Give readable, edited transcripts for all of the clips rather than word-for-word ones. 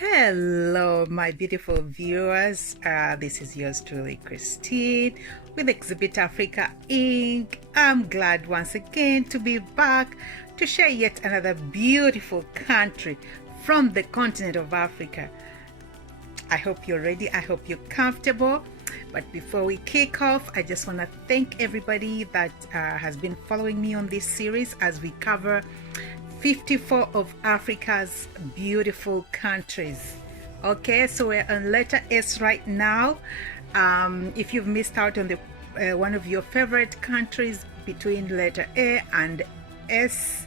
Hello, my beautiful viewers. This is yours truly, Christine, with Exhibit Africa Inc. I'm glad once again to be back to share yet another beautiful country from the continent of Africa. I hope you're ready. I hope you're comfortable. But before we kick off, I just want to thank everybody that has been following me on this series as we cover 54 of Africa's beautiful countries. Okay, so we're on letter S right now. If you've missed out on the one of your favorite countries between letter A and S,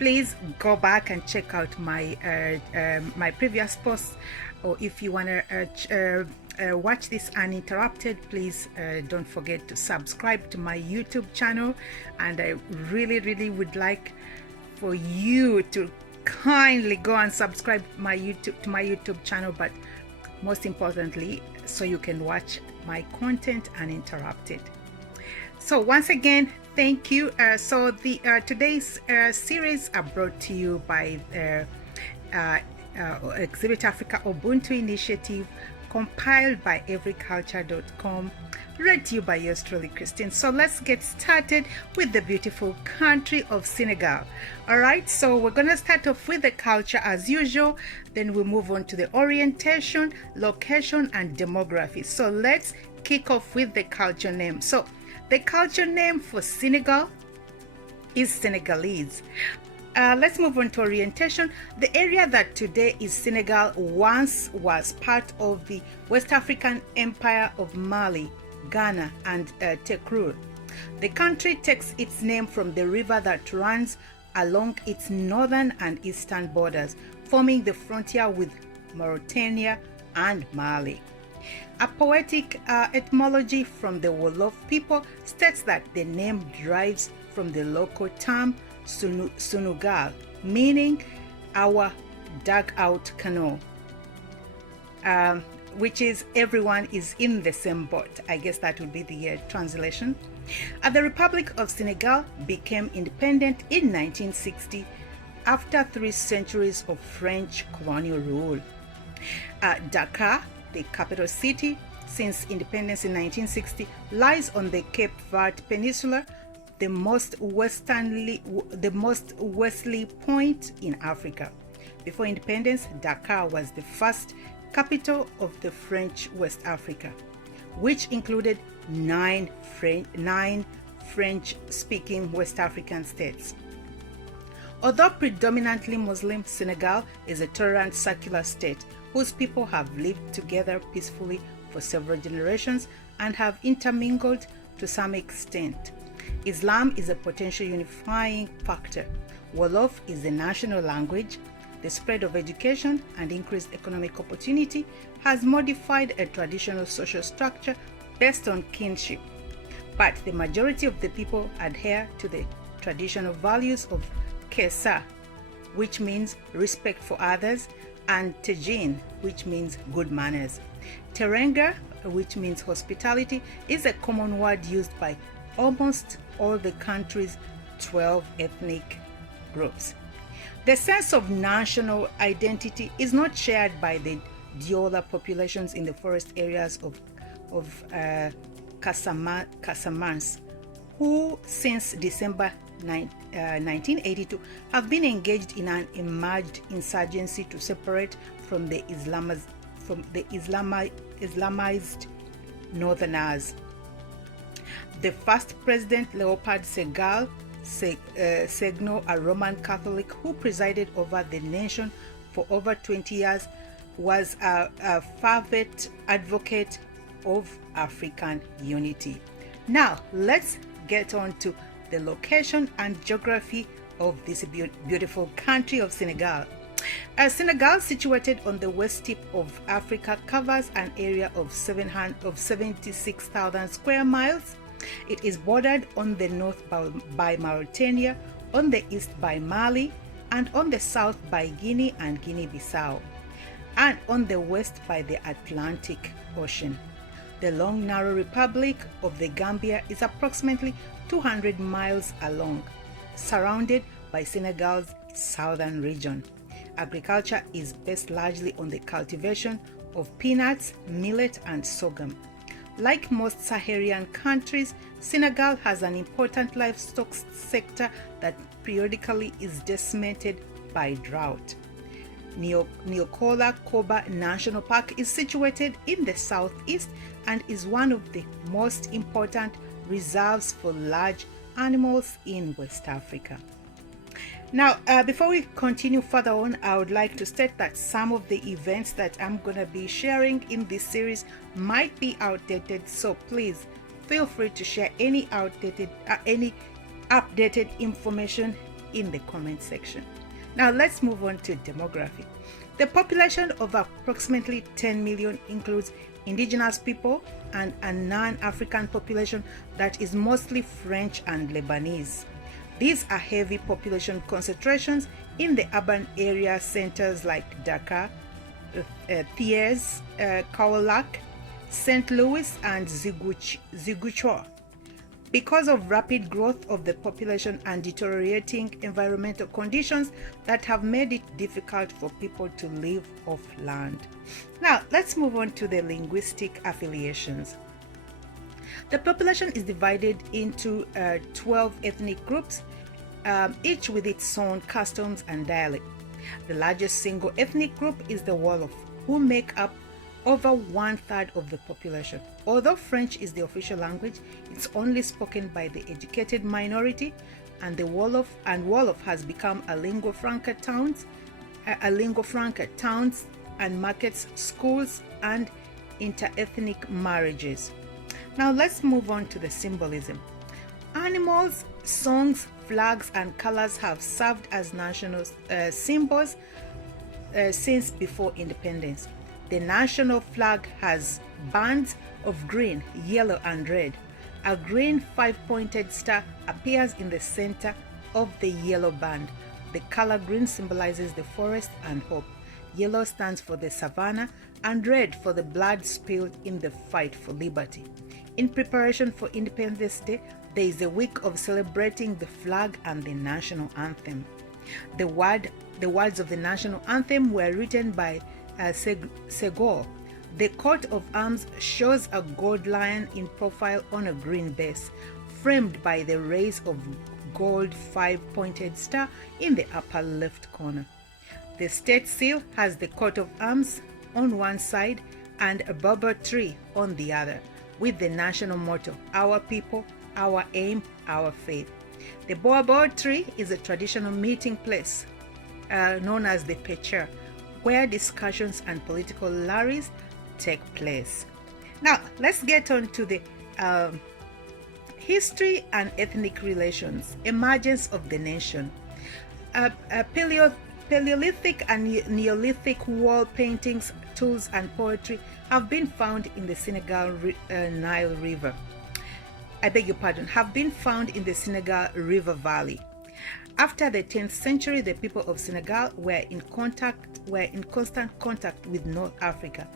please go back and check out my my previous posts. Or if you want to watch this uninterrupted, please don't forget to subscribe to my YouTube channel. And I really would like for you to kindly go and subscribe to my YouTube channel, but most importantly, so you can watch my content uninterrupted. So once again, thank you. So the today's series are brought to you by Exhibit Africa Ubuntu Initiative, compiled by everyculture.com, read to you by yours truly, Christine. So let's get started with the beautiful country of Senegal. All right, so we're going to start off with the culture as usual, then we'll move on to the orientation, location, and demography. So let's kick off with the culture name. So the culture name for Senegal is Senegalese. Let's move on to orientation. The area that today is Senegal once was part of the West African Empire of Mali, Ghana, and Tekrur. The country takes its name from the river that runs along its northern and eastern borders, forming the frontier with Mauritania and Mali. A poetic etymology from the Wolof people states that the name derives from the local term Sunugal, meaning our dugout canoe, which is everyone is in the same boat. I guess that would be the translation. The Republic of Senegal became independent in 1960 after 3 centuries of French colonial rule. Dakar, the capital city since independence in 1960, lies on the Cape Verde Peninsula, the most westerly point in Africa. Before independence, Dakar was the first capital of the French West Africa, which included 9 French-speaking West African states. Although predominantly Muslim, Senegal is a tolerant secular state whose people have lived together peacefully for several generations and have intermingled to some extent. Islam is a potential unifying factor. Wolof is the national language. The spread of education and increased economic opportunity has modified a traditional social structure based on kinship. But the majority of the people adhere to the traditional values of Kessa, which means respect for others, and Tejin, which means good manners. Terenga, which means hospitality, is a common word used by almost all the country's 12 ethnic groups. The sense of national identity is not shared by the Diola populations in the forest areas of Casamance, who since December 1982 have been engaged in an emerged insurgency to separate from the Islamized Northerners. The first president, Leopold Ségal Senghor, a Roman Catholic who presided over the nation for over 20 years, was a fervent advocate of African unity. Now, let's get on to the location and geography of this beautiful country of Senegal. Senegal, situated on the west tip of Africa, covers an area of 76,000 square miles. It is bordered on the north by Mauritania, on the east by Mali, and on the south by Guinea and Guinea-Bissau, and on the west by the Atlantic Ocean. The long, narrow Republic of the Gambia is approximately 200 miles long, surrounded by Senegal's southern region. Agriculture is based largely on the cultivation of peanuts, millet, and sorghum. Like most Saharian countries, Senegal has an important livestock sector that periodically is decimated by drought. Niokolo Koba National Park is situated in the southeast and is one of the most important reserves for large animals in West Africa. Now, before we continue further on, I would like to state that some of the events that I'm going to be sharing in this series might be outdated, so please feel free to share any updated information in the comment section. Now, let's move on to demography. The population of approximately 10 million includes indigenous people and a non-African population that is mostly French and Lebanese. These are heavy population concentrations in the urban area centers like Dakar, Thiès, Kaolack, St. Louis, and Ziguinchor. Because of rapid growth of the population and deteriorating environmental conditions that have made it difficult for people to live off land. Now, let's move on to the linguistic affiliations. The population is divided into 12 ethnic groups, each with its own customs and dialect. The largest single ethnic group is the Wolof, who make up over 1/3 of the population. Although French is the official language, it's only spoken by the educated minority, and Wolof has become a lingua franca towns and markets, schools, and interethnic marriages. Now let's move on to the symbolism. Animals, songs, flags, and colors have served as national symbols since before independence. The national flag has bands of green, yellow, and red. A green 5-pointed star appears in the center of the yellow band. The color green symbolizes the forest and hope. Yellow stands for the savannah, and red for the blood spilled in the fight for liberty. In preparation for Independence Day, there is a week of celebrating the flag and the national anthem. The words of the national anthem were written by Senghor. The coat of arms shows a gold lion in profile on a green base, framed by the rays of gold 5-pointed star in the upper left corner. The state seal has the coat of arms on one side and a baobab tree on the other, with the national motto, "Our people, our aim, our faith." The baobab tree is a traditional meeting place known as the Pecher, where discussions and political rallies take place. Now, let's get on to the history and ethnic relations, emergence of the nation. Paleolithic and Neolithic wall paintings, tools, and poetry have been found in the Senegal Nile River. Have been found in the Senegal River Valley. After the 10th century, the people of Senegal were in constant contact with North Africa.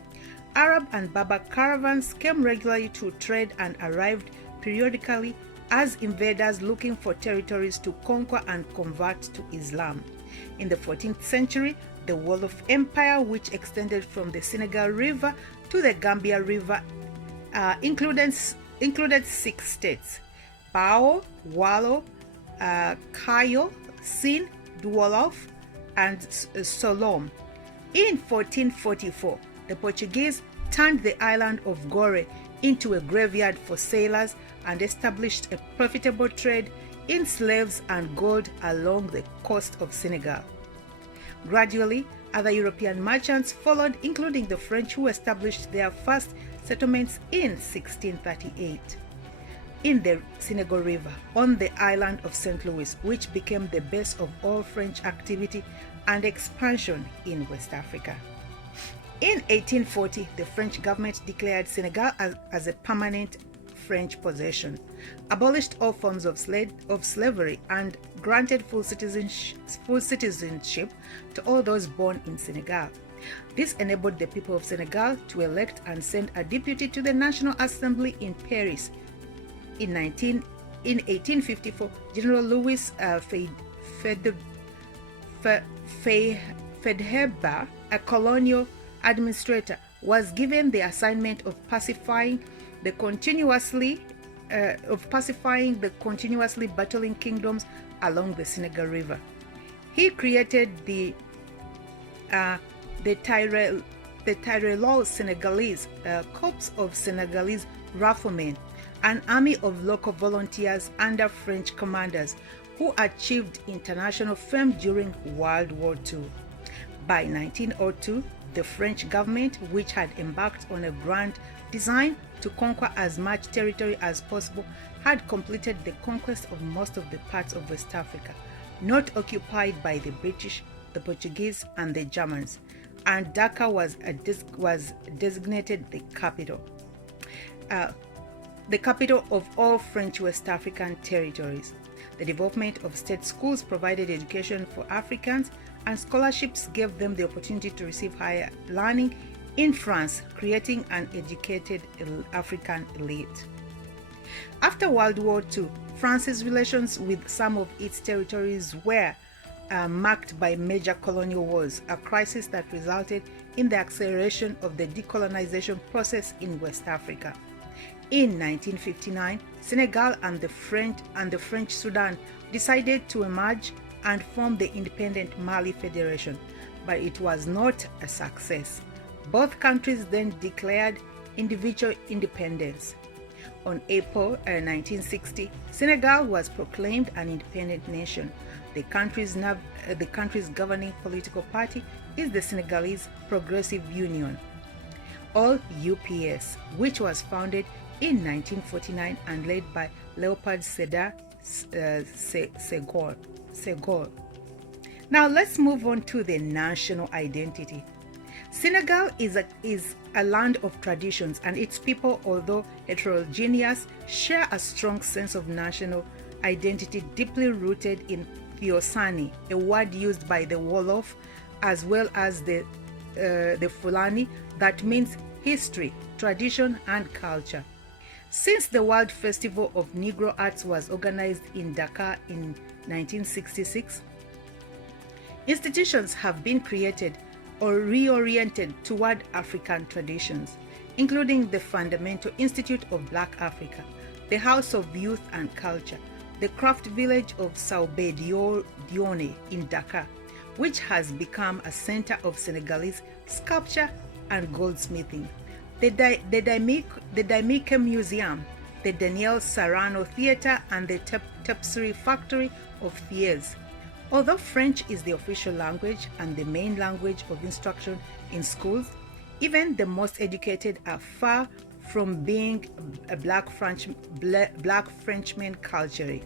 Arab and Berber caravans came regularly to trade and arrived periodically as invaders looking for territories to conquer and convert to Islam. In the 14th century, the Wolof Empire, which extended from the Senegal River to the Gambia River, included 6 states: Bao, Walo, Kayo, Sin, Wolof, and Solom. In 1444, the Portuguese turned the island of Gore into a graveyard for sailors and established a profitable trade in slaves and gold along the coast of Senegal. Gradually, other European merchants followed, including the French, who established their first settlements in 1638 in the Senegal River on the island of St. Louis, which became the base of all French activity and expansion in West Africa. In 1840, the French government declared Senegal as a permanent French possession, abolished all forms of slavery, and granted full citizenship to all those born in Senegal. This enabled the people of Senegal to elect and send a deputy to the National Assembly in Paris. In 1854, General Louis Fedheba, a colonial administrator, was given the assignment of pacifying the continuously battling kingdoms along the Senegal River. He created the Tyrelol Senegalese, Corps of Senegalese Riflemen, an army of local volunteers under French commanders who achieved international fame during World War II. By 1902, the French government, which had embarked on a grand design to conquer as much territory as possible, had completed the conquest of most of the parts of West Africa, not occupied by the British, the Portuguese, and the Germans, and Dakar was designated the capital of all French West African territories. The development of state schools provided education for Africans, and scholarships gave them the opportunity to receive higher learning in France, creating an educated African elite. After World War II, France's relations with some of its territories were marked by major colonial wars, a crisis that resulted in the acceleration of the decolonization process in West Africa. In 1959, Senegal and the French Sudan decided to emerge and form the independent Mali Federation, but it was not a success. Both countries then declared individual independence. On April 1960, Senegal was proclaimed an independent nation. The country's governing political party is the Senegalese Progressive Union, or UPS, which was founded in 1949 and led by Léopold Sédar Senghor. Now let's move on to the national identity. Senegal is a land of traditions, and its people, although heterogeneous, share a strong sense of national identity deeply rooted in Thiosani, a word used by the Wolof as well as the Fulani that means history, tradition, and culture. Since the World Festival of Negro Arts was organized in Dakar in 1966, institutions have been created or reoriented toward African traditions, including the Fundamental Institute of Black Africa, the House of Youth and Culture, the craft village of Saoube Dione in Dakar, which has become a center of Senegalese sculpture and goldsmithing, the Daimike Museum, the Daniel Sarano Theater, and the Tapestry Factory of Thiers. Although French is the official language and the main language of instruction in schools, even the most educated are far from being a Black Frenchman culturally.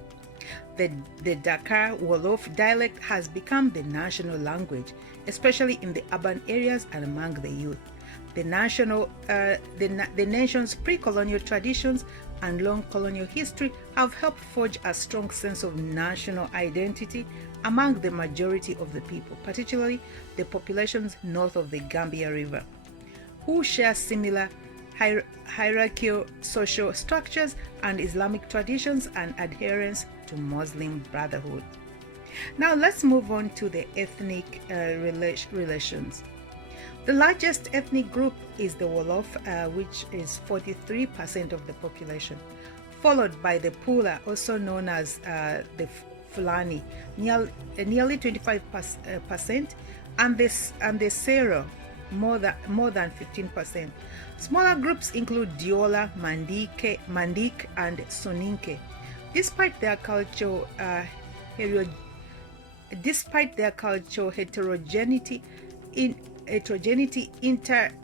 The Dakar Wolof dialect has become the national language, especially in the urban areas and among the youth. The nation's pre-colonial traditions and long colonial history have helped forge a strong sense of national identity among the majority of the people, particularly the populations north of the Gambia River, who share similar hierarchical social structures and Islamic traditions and adherence to Muslim Brotherhood. Now let's move on to the ethnic relations. The largest ethnic group is the Wolof, which is 43% of the population, followed by the Pula, also known as the Fulani, nearly 25%, and the Sero, more than 15%. Smaller groups include Diola, Mandik, and Soninke. Despite their cultural heterogeneity,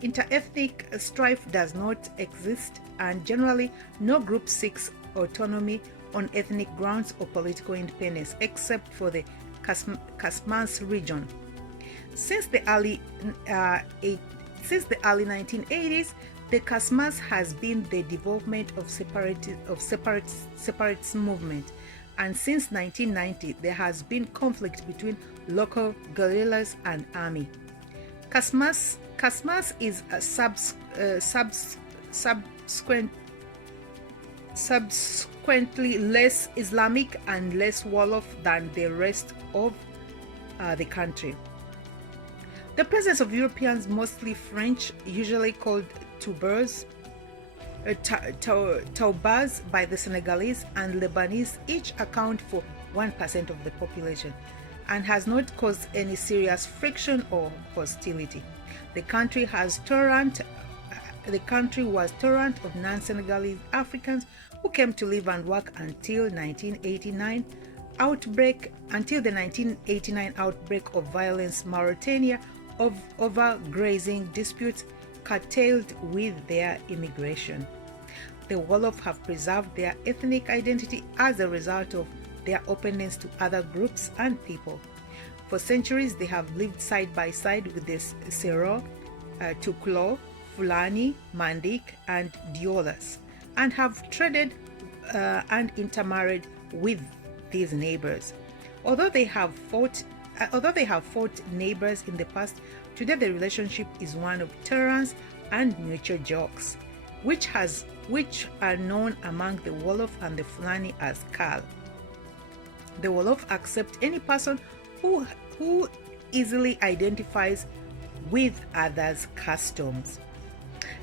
inter-ethnic strife does not exist, and generally no group seeks autonomy on ethnic grounds or political independence, except for the Casamance region. Since the early 1980s, the Casamance has been the development of separatist movement, and since 1990 there has been conflict between local guerrillas and army. Casamance is a subsequently less Islamic and less Wolof than the rest of the country. The presence of Europeans, mostly French, usually called tubers, taubas by the Senegalese and Lebanese, each account for 1% of the population, and has not caused any serious friction or hostility. The country was tolerant of non-Senegalese Africans who came to live and work until the 1989 outbreak of violence in Mauritania over grazing disputes curtailed with their immigration. The Wolof have preserved their ethnic identity as a result of their openness to other groups and people. For centuries, they have lived side by side with the Sero, Tuklo, Fulani, Mandik, and Diolas, and have traded and intermarried with these neighbors. Although they have fought neighbors in the past, today the relationship is one of tolerance and mutual jokes, which are known among the Wolof and the Fulani as Kal. The Wolof accept any person who easily identifies with others' customs.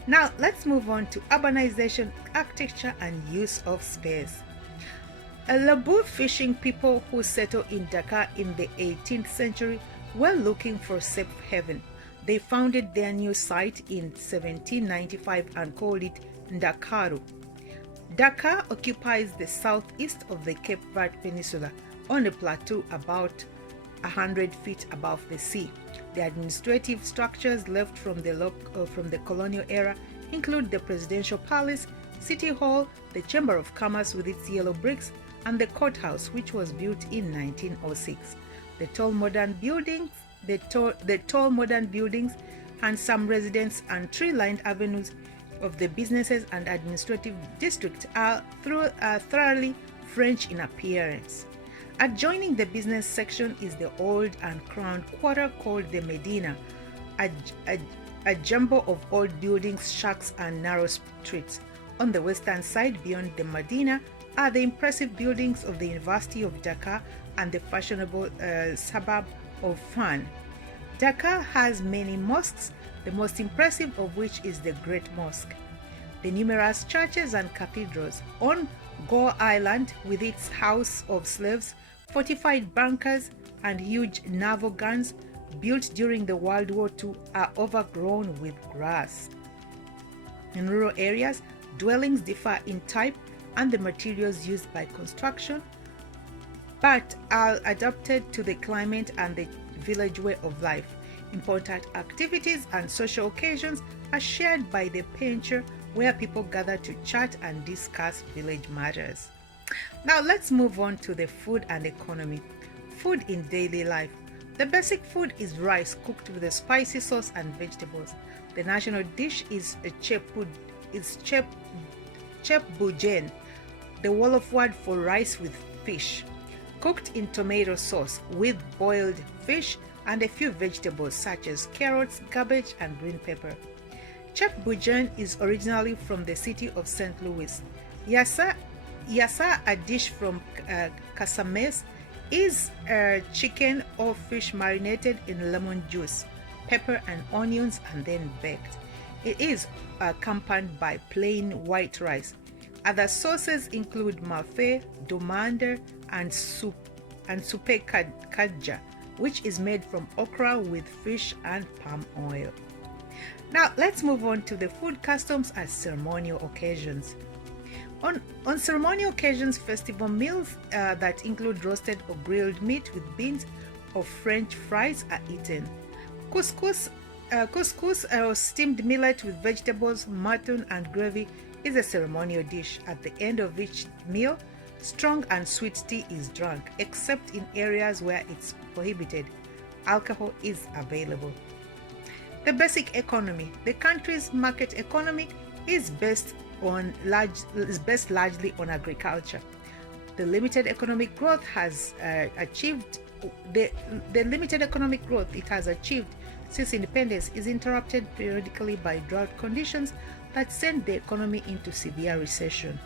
Now let's move on to urbanization, architecture, and use of space. Labour fishing people who settled in Dakar in the 18th century were looking for safe haven. They founded their new site in 1795 and called it Ndakaru. Dakar occupies the southeast of the Cape Verde Peninsula on a plateau about 100 feet above the sea. The administrative structures left from the colonial era include the Presidential Palace, City Hall, the Chamber of Commerce with its yellow bricks, and the courthouse, which was built in 1906. The tall modern buildings, handsome residence, and tree-lined avenues of the businesses and administrative district are thoroughly French in appearance. Adjoining the business section is the old and crowned quarter called the Medina, a jumble of old buildings, shacks, and narrow streets. On the western side, beyond the Medina, are the impressive buildings of the University of Dakar and the fashionable suburb of Fan. Dakar has many mosques, the most impressive of which is the Great Mosque. The numerous churches and cathedrals on Gore Island, with its house of slaves, fortified bunkers, and huge naval guns built during the World War II, are overgrown with grass. In rural areas, dwellings differ in type and the materials used by construction, but are adapted to the climate and the village way of life. Important activities and social occasions are shared by the Pencher, where people gather to chat and discuss village matters. Now let's move on to the food and economy. Food in daily life. The basic food is rice cooked with a spicy sauce and vegetables. The national dish is chep bujen, the Wolof word for rice with fish, cooked in tomato sauce with boiled fish and a few vegetables such as carrots, cabbage, and green pepper. Chep bujen is originally from the city of St. Louis. Yassa, a dish from Casamance, is chicken or fish marinated in lemon juice, pepper, and onions, and then baked. It is accompanied by plain white rice. Other sauces include mafe, domander, and soupe kadja, which is made from okra with fish and palm oil. Now let's move on to the food customs at ceremonial occasions. On ceremonial occasions, festival meals that include roasted or grilled meat with beans or French fries are eaten. Couscous or steamed millet with vegetables, mutton, and gravy is a ceremonial dish. At the end of each meal, strong and sweet tea is drunk, except in areas where it's prohibited. Alcohol is available. The basic economy. The country's market economy is based largely on agriculture. The limited economic growth it has achieved since independence is interrupted periodically by drought conditions that send the economy into severe recession.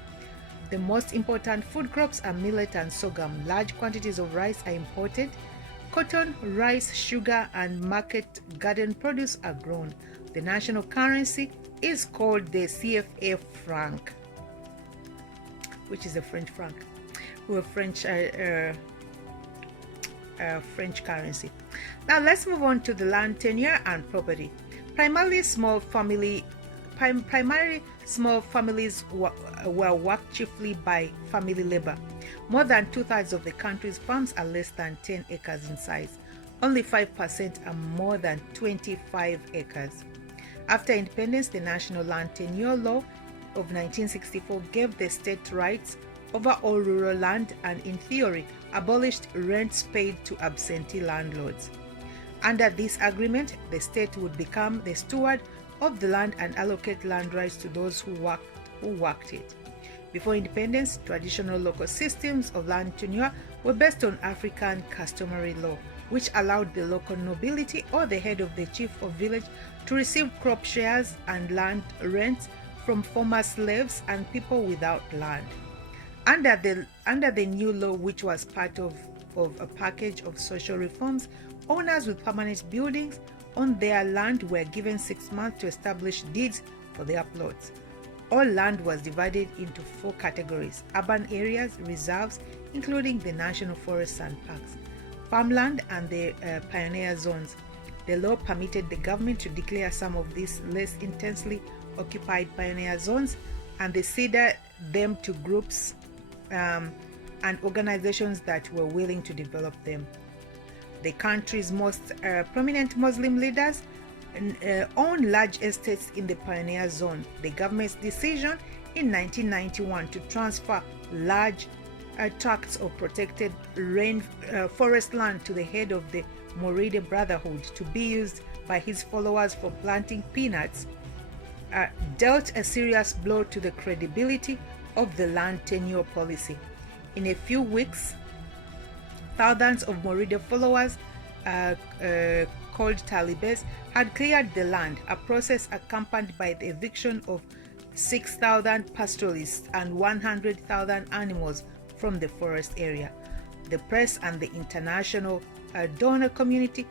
The most important food crops are millet and sorghum. Large quantities of rice are imported. Cotton, rice, sugar, and market garden produce are grown. The national currency is called the CFA franc, which is a French franc, or French currency. Now let's move on to the land tenure and property. Primary small families were worked chiefly by family labor. More than 2/3 of the country's farms are less than 10 acres in size. Only 5% are more than 25 acres. After independence, the National Land Tenure Law of 1964 gave the state rights over all rural land and, in theory, abolished rents paid to absentee landlords. Under this agreement, the state would become the steward of the land and allocate land rights to those who worked it. Before independence, traditional local systems of land tenure were based on African customary law, which allowed the local nobility or the head of the chief of village to receive crop shares and land rents from former slaves and people without land. Under the new law, which was part of a package of social reforms, owners with permanent buildings on their land were given 6 months to establish deeds for their plots. All land was divided into 4 categories: urban areas, reserves, including the national forests and parks, farmland, and the pioneer zones. The law permitted the government to declare some of these less intensely occupied pioneer zones, and they ceded them to groups and organizations that were willing to develop them. The country's most prominent Muslim leaders own large estates in the pioneer zone. The government's decision in 1991 to transfer large tracts of protected forest land to the head of the Moride Brotherhood to be used by his followers for planting peanuts dealt a serious blow to the credibility of the land tenure policy. In a few weeks, thousands of Moride followers called Talibes had cleared the land, a process accompanied by the eviction of 6,000 pastoralists and 100,000 animals from the forest area. The press and the international donor community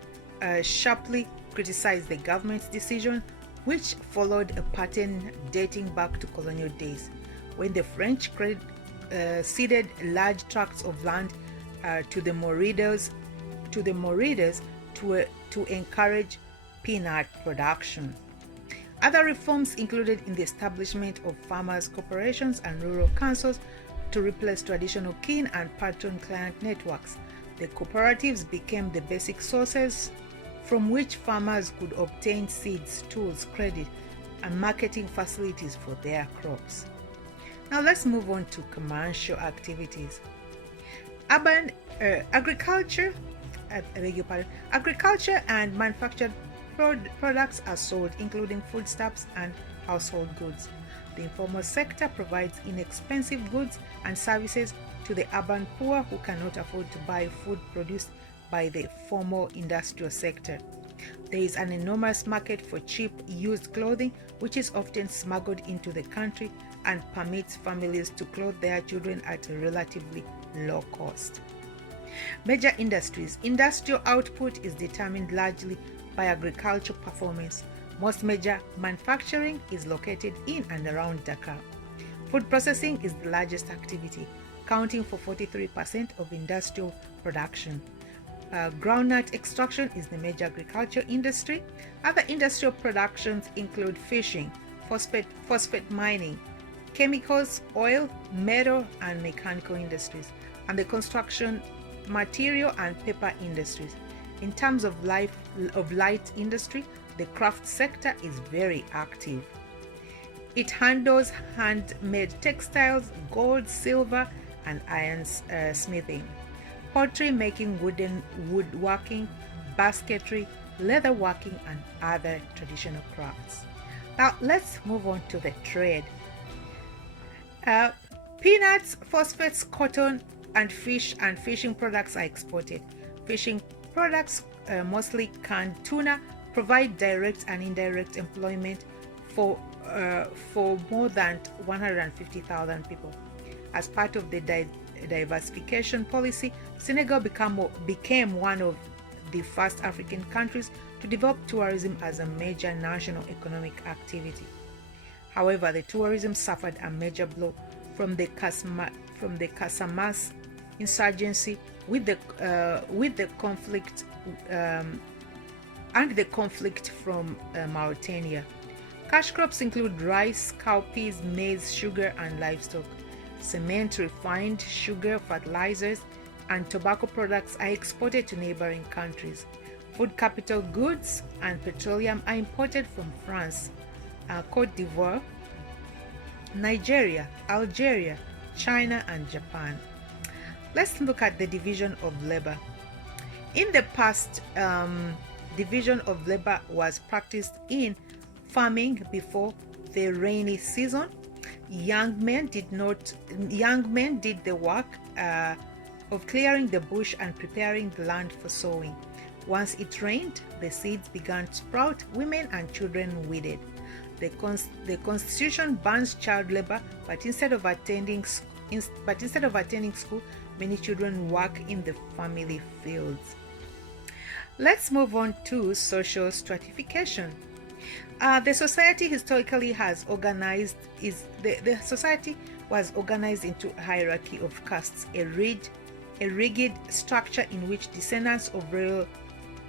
sharply criticized the government's decision, which followed a pattern dating back to colonial days, when the French ceded large tracts of land to the Morides to encourage peanut production. Other reforms included in the establishment of farmers' corporations and rural councils to replace traditional kin and patron-client networks. The cooperatives became the basic sources from which farmers could obtain seeds, tools, credit, and marketing facilities for their crops. Now let's move on to commercial activities. Urban agriculture and manufactured products are sold, including foodstuffs and household goods. The informal sector provides inexpensive goods and services to the urban poor who cannot afford to buy food produced by the formal industrial sector. There is an enormous market for cheap used clothing, which is often smuggled into the country and permits families to clothe their children at a relatively low cost. Major industries. Industrial output is determined largely by agricultural performance. Most major manufacturing is located in and around Dakar. Food processing is the largest activity, accounting for 43% of industrial production. Groundnut extraction is the major agriculture industry. Other industrial productions include fishing, phosphate mining, chemicals, oil, metal and mechanical industries, and the construction, material and paper industries. In terms of light industry, the craft sector is very active. It handles handmade textiles, gold, silver, and iron smithing, pottery making, woodworking, basketry, leatherworking, and other traditional crafts. Now let's move on to the trade. Peanuts, phosphates, cotton, and fish and fishing products are exported. Fishing products, mostly canned tuna, provide direct and indirect employment for more than 150,000 people. As part of the diversification policy, Senegal became one of the first African countries to develop tourism as a major national economic activity. However, the tourism suffered a major blow from the Casamas insurgency with the conflict and the conflict from Mauritania. Cash crops include rice, cowpeas, maize, sugar, and livestock. Cement, refined sugar, fertilizers, and tobacco products are exported to neighboring countries. Food capital goods and petroleum are imported from France, Cote d'Ivoire, Nigeria, Algeria, China, and Japan. Let's look at the division of labor. In the past, division of labor was practiced in farming before the rainy season. Young men did the work of clearing the bush and preparing the land for sowing. Once it rained, the seeds began to sprout. Women and children weeded. The Constitution bans child labor, but instead of attending school, many children work in the family fields. Let's move on to social stratification. The society historically has organized the society was organized into a hierarchy of castes, a rigid structure in which descendants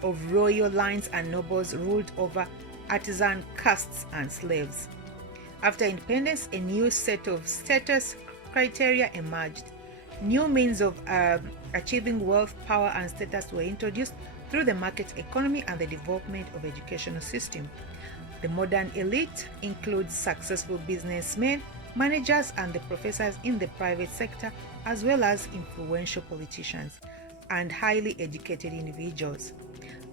of royal lines and nobles ruled over artisan castes and slaves. After independence, a new set of status criteria emerged. New means of achieving wealth, power, and status were introduced through the market economy and the development of educational system. The modern elite includes successful businessmen, managers, and the professors in the private sector, as well as influential politicians and highly educated individuals.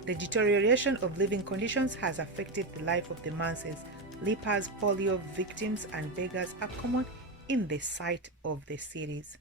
The deterioration of living conditions has affected the life of the masses. Lepers, polio victims, and beggars are common in the sight of the cities.